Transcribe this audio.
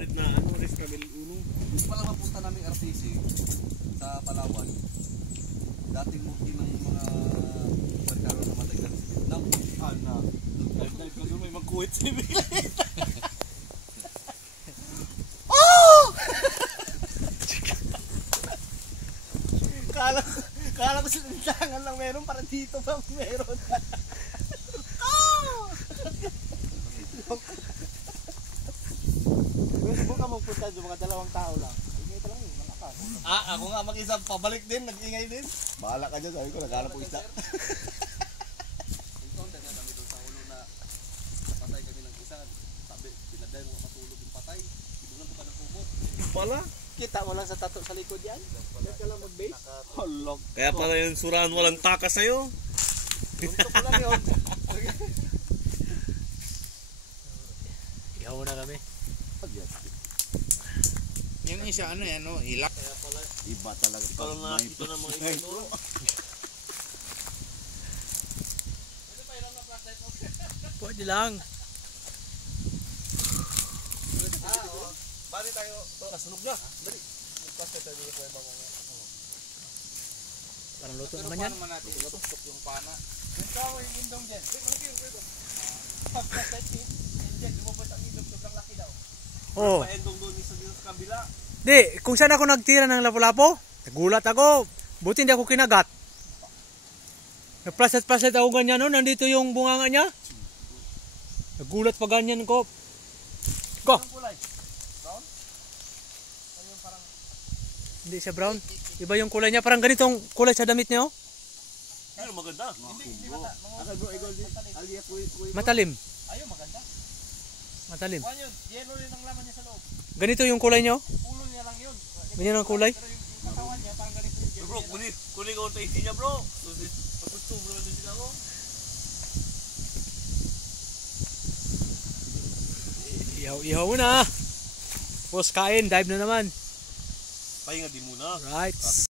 hybrid na ano, Riscabel 1. Yung pala mapunta namin RTC sa Palawan. Dating mukti ng mga barkaro na matay lang sa Vietnam. Ana. Dive ka doon, may magkuwit si Billy. Kala ko sa tintangan lang meron, parang dito pa meron. Gusto ka magpunta doon, mga 2 tao lang. Ingay ka lang yun, malakas. Ako nga mag-isa, pabalik din, nag-ingay din. Bahala ka dyan, sabi ko, naghanap po isda. Encounter na kami doon sa ulo na patay kami ng isa. Sabi, pinaday mo matulog yung patay. Ibungan ko pa ng kumot. Pala, kita mo lang sa tato sa likod yan. Huwag ka lang mag-base. Halog. Kaya pala yung surahan walang takas sa'yo. Buntok ko lang yun. Ihaw na kami. Yung isa ano yan, ilak. Kaya pala, Iba talaga. ikaw na nakita ng mga itinuro. Pwede lang. Bali tayo, nasunog na. Dali. Nagpasay tayo dito yung bangong. Parang luto naman yan. Paano man natin itutok yung pana? Yung tao yung indong dyan. Malaki yung indong. Pagpasay dyan, lumabas ang indong, sobrang laki daw. Oo. Pa-endong doon isa dito sa kabila. Di, kung saan ako nagtira ng lapu-lapo, nagulat ako. Buti hindi ako kinagat. Nagplaset-plaset ako ganyan, nandito yung bunganga niya. Nagulat pa ganyan ko. Go! Anong kulay? Brown? Ayun parang... Hindi siya brown. Iba yung kulay niya. Parang ganitong kulay sa damit niya. Ayun, maganda. Hindi mata. Matalim. Ayun, maganda. Matalim. Kuhan yun, yellow yun ang laman niya sa loob. Ganito yung kulay niyo? Ulo niya lang yun. Ganyan ang kulay? Pero yung katawan niya, parang ganito yung yellow. Bro, kunin ko ang tasty niya, bro. Pagkustubo naman din sila ko. Ihaw mo na. Boss, kain. Dive na naman. Pahinga din muna. Right.